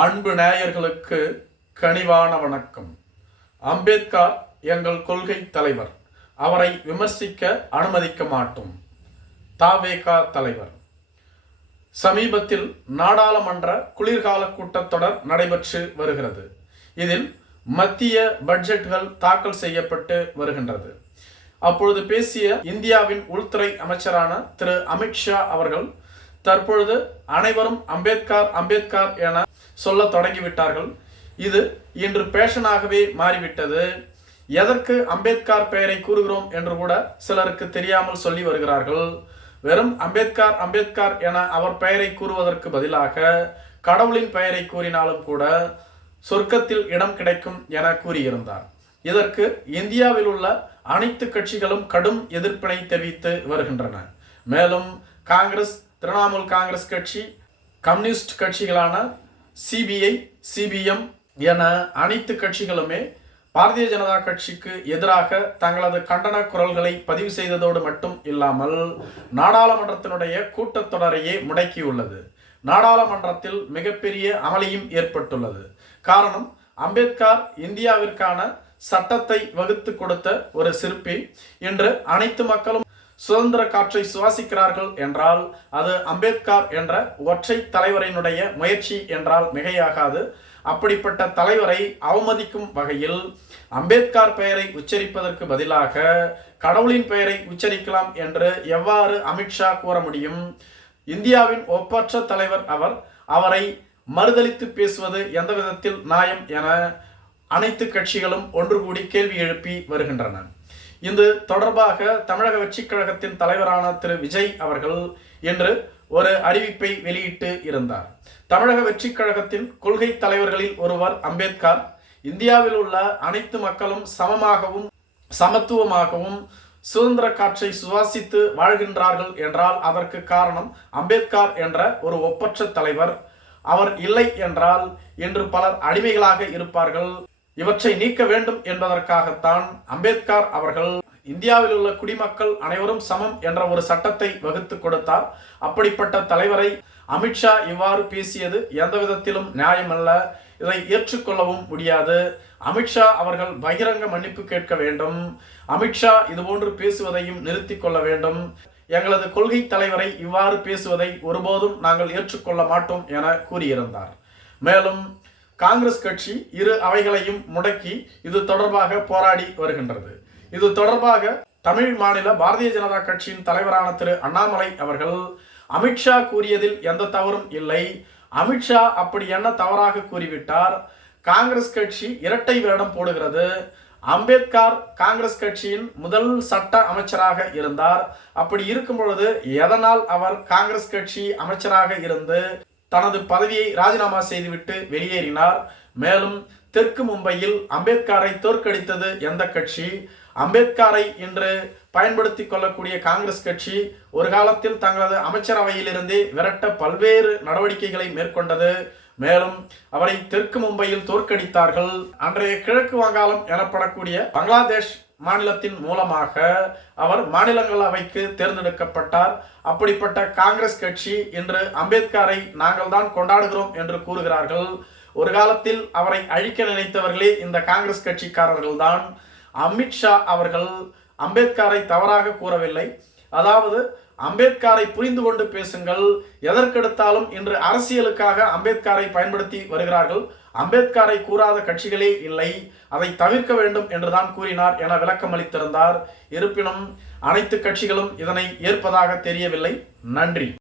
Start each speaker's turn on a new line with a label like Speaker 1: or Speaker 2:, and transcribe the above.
Speaker 1: அன்பு நேயர்களுக்கு கனிவான வணக்கம். அம்பேத்கர் எங்கள் கொள்கை தலைவர். அவரை விமர்சிக்க அனுமதிக்க மாட்டோம். தாவேகா தலைவர். சமீபத்தில் நாடாளுமன்ற குளிர்கால கூட்டத்தொடர் நடைபெற்று வருகிறது. இதில் மத்திய பட்ஜெட்டுகள் தாக்கல் செய்யப்பட்டு வருகின்றது. அப்பொழுது பேசிய இந்தியாவின் உள்துறை அமைச்சரான திரு அமித்ஷா அவர்கள் தற்பொழுது அனைவரும் அம்பேத்கர் அம்பேத்கர் என சொல்ல தொடங்கிவிட்டார்கள். இது இன்று பேஷனாகவே மாறிவிட்டது. எதற்கு அம்பேத்கர் பெயரை கூறுகிறோம் என்று கூட சிலருக்கு தெரியாமல் சொல்லி வருகிறார்கள். வெறும் அம்பேத்கர் அம்பேத்கர் என அவர் பெயரை கூறுவதற்கு பதிலாக கடவுளின் பெயரை கூறினாலும் கூட சொர்க்கத்தில் இடம் கிடைக்கும் என கூறியிருந்தார். இதற்கு இந்தியாவில் உள்ள அனைத்து கட்சிகளும் கடும் எதிர்ப்பினை தெரிவித்து வருகின்றன. மேலும் காங்கிரஸ் திரிணாமுல் காங்கிரஸ் கட்சி கம்யூனிஸ்ட் கட்சிகளான சிபிஐ சிபிஎம் என அனைத்து கட்சிகளுமே பாரதிய ஜனதா கட்சிக்கு எதிராக தங்களது கண்டன குரல்களை பதிவு செய்ததோடு மட்டும் இல்லாமல் நாடாளுமன்றத்தினுடைய கூட்டத்தொடரையே முடக்கியுள்ளது. நாடாளுமன்றத்தில் மிகப்பெரிய அமளியும் ஏற்பட்டுள்ளது. காரணம் அம்பேத்கர் இந்தியாவிற்கான சட்டத்தை வகுத்து கொடுத்த ஒரு சிற்பி. இன்று அனைத்து மக்களும் சுதந்திர காற்றை சுவாசிக்கிறார்கள் என்றால் அது அம்பேத்கர் என்ற ஒற்றை தலைவரினுடைய முயற்சி என்றால் மிகையாகாது. அப்படிப்பட்ட தலைவரை அவமதிக்கும் வகையில் அம்பேத்கர் பெயரை உச்சரிப்பதற்கு பதிலாக கடவுளின் பெயரை உச்சரிக்கலாம் என்று எவ்வாறு அமித்ஷா கூற முடியும்? இந்தியாவின் ஒப்பற்ற தலைவர் அவர் அவரை மறுதளித்து பேசுவது எந்த விதத்தில் நியாயம் என அனைத்து கட்சிகளும் ஒன்று கூடி கேள்வி எழுப்பி வருகின்றன. இது தொடர்பாக தமிழக வெற்றிக் கழகத்தின் தலைவரான திரு. விஜய் அவர்கள் இன்று ஒரு அறிவிப்பை வெளியிட்டு இருந்தார். தமிழக வெற்றிக் கழகத்தின் கொள்கை தலைவர்களில் ஒருவர் அம்பேத்கர். இந்தியாவில் உள்ள அனைத்து மக்களும் சமமாகவும் சமத்துவமாகவும் சுதந்திர காற்றை சுவாசித்து வாழ்கின்றார்கள் என்றால் அதற்கு காரணம் அம்பேத்கர் என்ற ஒரு ஒப்பற்ற தலைவர். அவர் இல்லை என்றால் இன்று பலர் அடிமைகளாக இருப்பார்கள். இவற்றை நீக்க வேண்டும் என்பதற்காகத்தான் அம்பேத்கர் அவர்கள் இந்தியாவில் உள்ள குடிமக்கள் அனைவரும் சமம் என்ற ஒரு சட்டத்தை வகுத்து கொடுத்தார். அப்படிப்பட்ட தலைவரை அமித்ஷா இவ்வாறு பேசியது எந்த விதத்திலும் நியாயமல்ல. இதை ஏற்றுக்கொள்ளவும் முடியாது. அமித்ஷா அவர்கள் பகிரங்க மன்னிப்பு கேட்க வேண்டும். அமித்ஷா இதுபோன்று பேசுவதையும் நிறுத்தி கொள்ள வேண்டும். எங்களது கொள்கை தலைவரை இவ்வாறு பேசுவதை ஒருபோதும் நாங்கள் ஏற்றுக்கொள்ள மாட்டோம் என கூறியிருந்தார். மேலும் காங்கிரஸ் கட்சி இரு அவைகளையும் முடக்கி இது தொடர்பாக போராடி வருகின்றது. இது தொடர்பாக தமிழ் மாநில பாரதிய ஜனதா கட்சியின் தலைவரான திரு அண்ணாமலை அவர்கள் அமித்ஷா கூறியதில் எந்த தவறும் இல்லை. அமித்ஷா அப்படி என்ன தவறாக கூறிவிட்டார்? காங்கிரஸ் கட்சி இரட்டை வேடம் போடுகிறது. அம்பேத்கர் காங்கிரஸ் கட்சியின் முதல் சட்ட அமைச்சராக இருந்தார். அப்படி இருக்கும் பொழுது எதனால் அவர் காங்கிரஸ் கட்சி அமைச்சராக இருந்து தனது பதவியை ராஜினாமா செய்துவிட்டு வெளியேறினார். மேலும் தெற்கு மும்பையில் அம்பேத்கரை தோற்கடித்தது எந்த கட்சி? அம்பேத்கரை இன்று பயன்படுத்தி கொள்ளக்கூடிய காங்கிரஸ் கட்சி ஒரு காலத்தில் தங்களது அமைச்சரவையிலிருந்தே விரட்ட பல்வேறு நடவடிக்கைகளை மேற்கொண்டது. மேலும் அவரை தெற்கு மும்பையில் தோற்கடித்தார்கள். அன்றைய கிழக்கு வங்காளம் எனப்படக்கூடிய பங்களாதேஷ் மாநிலத்தின் மூலமாக அவர் மாநிலங்களவைக்கு தேர்ந்தெடுக்கப்பட்டார். அப்படிப்பட்ட காங்கிரஸ் கட்சி இன்று அம்பேத்கரை நாங்கள் தான் கொண்டாடுகிறோம் என்று கூறுகிறார்கள். ஒரு காலத்தில் அவரை அழிக்க நினைத்தவர்களே இந்த காங்கிரஸ் கட்சிக்காரர்கள் தான் அமித்ஷா அவர்கள் அம்பேத்கரை தவறாக கூறவில்லை. அதாவது அம்பேத்காரை புரிந்து கொண்டு பேசுங்கள். எதற்கெடுத்தாலும் இன்று அரசியலுக்காக அம்பேத்காரை பயன்படுத்தி வருகிறார்கள். அம்பேத்காரை கூறாத கட்சிகளே இல்லை. அதை தவிர்க்க வேண்டும் என்றுதான் கூறினார் என விளக்கம் அளித்திருந்தார். இருப்பினும் அனைத்து கட்சிகளும் இதனை ஏற்பதாக தெரியவில்லை. நன்றி.